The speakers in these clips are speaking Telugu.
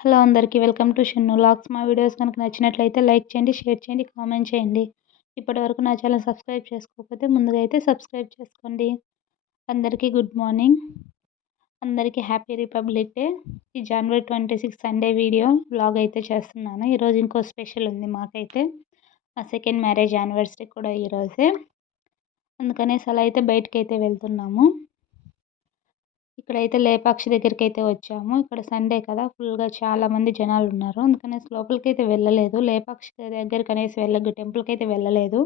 హలో అందరికీ వెల్కమ్ టు షన్ను వ్లాగ్స్. మా వీడియోస్ కనుక నచ్చినట్లయితే లైక్ చేయండి, షేర్ చేయండి, కామెంట్ చేయండి. ఇప్పటివరకు నా ఛానల్ సబ్స్క్రైబ్ చేసుకోకపోతే ముందుగా అయితే సబ్స్క్రైబ్ చేసుకోండి. అందరికీ గుడ్ మార్నింగ్, అందరికీ హ్యాపీ రిపబ్లిక్ డే. ఈ జనవరి 26 సండే వీడియో వ్లాగ్ అయితే చేస్తున్నాను. ఈరోజు ఇంకో స్పెషల్ ఉంది మాకైతే. మా సెకండ్ మ్యారేజ్ యానివర్సరీ కూడా ఈరోజే, అందుకనేసి అలా అయితే బయటకైతే వెళ్తున్నాము. ఇక్కడైతే లేపాక్షి దగ్గరికైతే వచ్చాము. ఇక్కడ సండే కదా, ఫుల్గా చాలామంది జనాలు ఉన్నారు. అందుకనేసి లోపలికైతే వెళ్ళలేదు. లేపాక్షి దగ్గరికనేసి టెంపుల్కి అయితే వెళ్ళలేదు.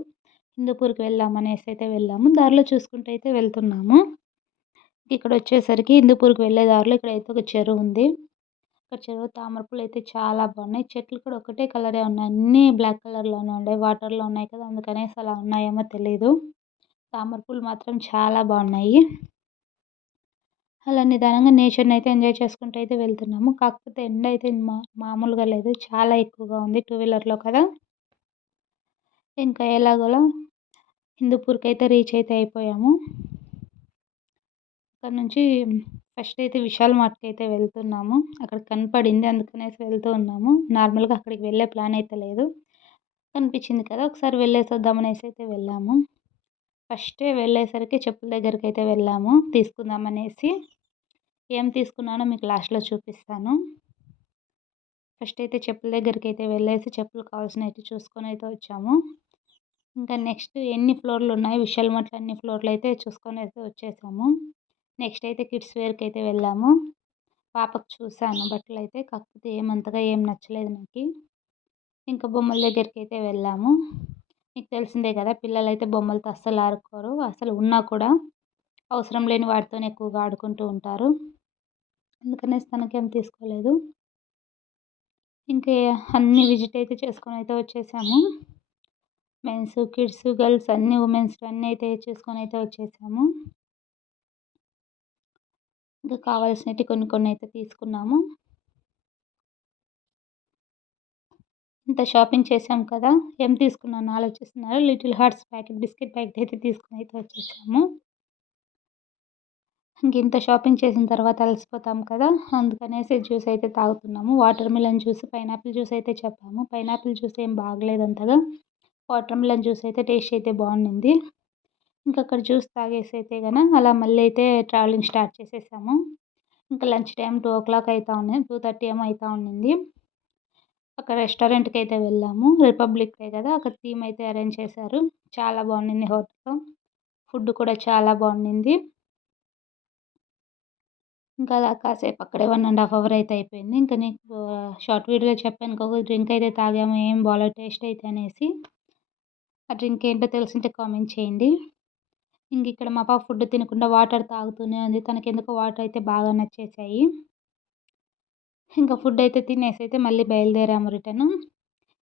హిందూపూర్కి వెళ్దామనేసి అయితే వెళ్ళాము. దారిలో చూసుకుంటూ అయితే వెళ్తున్నాము. ఇక్కడ వచ్చేసరికి హిందూపూర్కి వెళ్ళే దారిలో ఇక్కడైతే ఒక చెరువు ఉంది. ఇక్కడ చెరువు తామరపూలు అయితే చాలా బాగున్నాయి. చెట్లు కూడా ఒకటే కలరే ఉన్నాయి, అన్నీ బ్లాక్ కలర్లోనే ఉన్నాయి. వాటర్లో ఉన్నాయి కదా, అందుకనేసి అలా ఉన్నాయేమో తెలీదు. తామరపూలు మాత్రం చాలా బాగున్నాయి. అలా నిదానంగా నేచర్‌ని అయితే ఎంజాయ్ చేసుకుంటూ అయితే వెళ్తున్నాము. కాకపోతే ఎండ అయితే మామూలుగా లేదు, చాలా ఎక్కువగా ఉంది. టూ వీలర్‌లో కదా. ఇంకా ఎలాగోలా హిందూపూర్‌కి అయితే రీచ్ అయితే అయిపోయాము. అక్కడ నుంచి ఫస్ట్ అయితే విశాల్ మార్ట్‌కి అయితే వెళ్తున్నాము. అక్కడ కనపడింది, అందుకనేసి వెళ్తూ ఉన్నాము. నార్మల్‌గా అక్కడికి వెళ్ళే ప్లాన్ అయితే లేదు, కనిపించింది కదా, ఒకసారి వెళ్ళేసి వద్దామనేసి అయితే వెళ్ళాము. ఫస్టే వెళ్ళేసరికి చెప్పుల దగ్గరికి అయితే వెళ్ళాము తీసుకుందామనేసి. ఏం తీసుకున్నానో మీకు లాస్ట్‌లో చూపిస్తాను. ఫస్ట్ అయితే చెప్పుల దగ్గరికి అయితే వెళ్ళేసి చెప్పులు కావాల్సినవి చూసుకొని అయితే వచ్చాము. ఇంకా నెక్స్ట్ ఎన్ని ఫ్లోర్లు ఉన్నాయి విశాల్ మార్ట్‌లో అన్ని ఫ్లోర్లు అయితే చూసుకొని అయితే వచ్చేసాము. నెక్స్ట్ అయితే కిడ్స్ వేర్కి అయితే వెళ్ళాము. పాపకు చూసాను బట్టలు అయితే, కాకపోతే ఏమంతగా ఏం నచ్చలేదు నాకు. ఇంకా బొమ్మల దగ్గరికి అయితే వెళ్ళాము. మీకు తెలిసిందే కదా, పిల్లలైతే బొమ్మలతో అస్సలు ఆడుకోరు. అసలు ఉన్నా కూడా అవసరం లేని వాటితోనే ఎక్కువగా ఆడుకుంటూ ఉంటారు. అందుకనేసి తనకేం తీసుకోలేదు. ఇంకా అన్ని విజిట్ అయితే చేసుకొని అయితే వచ్చేసాము. మెన్స్, కిడ్స్, గర్ల్స్ అన్ని ఉమెన్స్ అన్నీ అయితే చేసుకొని అయితే వచ్చేసాము. ఇంకా కావాల్సినవి కొన్ని కొన్ని అయితే తీసుకున్నాము. ఇంత షాపింగ్ చేసాం కదా, ఏం తీసుకున్నాను ఆలోచిస్తున్నారు. Little hearts packet, biscuit packet అయితే తీసుకొని అయితే వచ్చేసాము. ఇంత షాపింగ్ చేసిన తర్వాత అలసిపోతాం కదా, అందుకనేసి జ్యూస్ అయితే తాగుతున్నాము. Watermelon juice, pineapple juice అయితే చెప్పాము. పైనాపిల్ జ్యూస్ ఏం బాగలేదు అంతగా. వాటర్ మిలన్ జ్యూస్ అయితే టేస్ట్ అయితే బాగుండింది. ఇంకా అక్కడ జ్యూస్ తాగేసి అయితే అలా మళ్ళీ అయితే ట్రావెలింగ్ స్టార్ట్ చేసేసాము. ఇంకా లంచ్ టైం 2:00 అవుతా ఉంది, 2:30 ఏమో అవుతా ఉండింది. అక్కడ రెస్టారెంట్కి అయితే వెళ్ళాము. రిపబ్లిక్ డే కదా, అక్కడ థీమ్ అయితే అరేంజ్ చేశారు. చాలా బాగుండింది హోటల్లో. ఫుడ్ కూడా చాలా బాగుండింది. ఇంకా అలా కాసేపు అక్కడే 1.5 అవర్ అయితే అయిపోయింది. ఇంకా నీకు షార్ట్ వీడియోలో చెప్పాను ఒక డ్రింక్ అయితే తాగాము, ఏం బాగాలేదు టేస్ట్ అయితే అనేసి. ఆ డ్రింక్ ఏంటో తెలిసింటే కామెంట్ చేయండి. ఇంక ఇక్కడ మా పాప ఫుడ్ తినకుండా వాటర్ తాగుతూనే ఉంది. తనకెందుకో వాటర్ అయితే బాగా నచ్చేసాయి. ఇంకా ఫుడ్ అయితే తినేసి అయితే మళ్ళీ బయలుదేరాము రిటర్ను.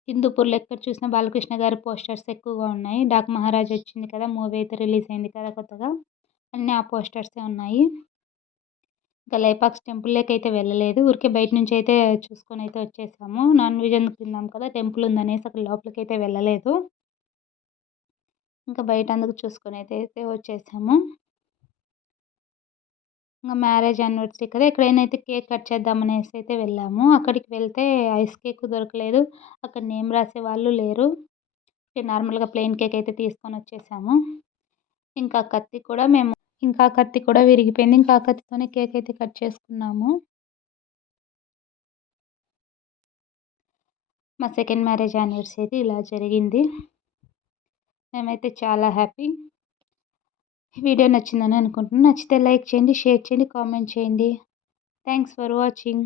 హిందూపూర్‌లో ఎక్కడ చూసినా బాలకృష్ణ గారి పోస్టర్స్ ఎక్కువగా ఉన్నాయి. 'డాక్ మహారాజ్' వచ్చింది కదా, మూవీ అయితే రిలీజ్ అయింది కదా కొత్తగా, అన్నీ ఆ పోస్టర్సే ఉన్నాయి. ఇంకా లేపాక్షి టెంపుల్‌లోకి అయితే వెళ్ళలేదు. ఊరికే బయట నుంచి అయితే చూసుకొని అయితే వచ్చేసాము. నాన్ వెజ్ ఎందుకు తిన్నాం కదా, టెంపుల్ ఉందనేసి అక్కడ లోపలికైతే వెళ్ళలేదు. ఇంకా బయట అందుకు చూసుకొని అయితే వచ్చేసాము. ఇంక మ్యారేజ్ యానివర్సరీ కదా, ఎక్కడైనా అయితే కేక్ కట్ చేద్దామనేసి అయితే వెళ్ళాము. అక్కడికి వెళ్తే ఐస్ కేక్ దొరకలేదు. అక్కడ నేమ్ రాసే వాళ్ళు లేరు. నార్మల్‌గా ప్లెయిన్ కేక్ అయితే తీసుకొని వచ్చేసాము. ఇంకా కత్తి కూడా విరిగిపోయింది. ఇంకా ఆ కత్తితోనే కేక్ అయితే కట్ చేసుకున్నాము. మా సెకండ్ మ్యారేజ్ యానివర్సరీ అయితే ఇలా జరిగింది. మేమైతే చాలా హ్యాపీ. ఈ వీడియో నచ్చిందని అనుకుంటున్నాను. నచ్చితే లైక్ చేయండి, షేర్ చేయండి, కామెంట్ చేయండి. Thanks for watching.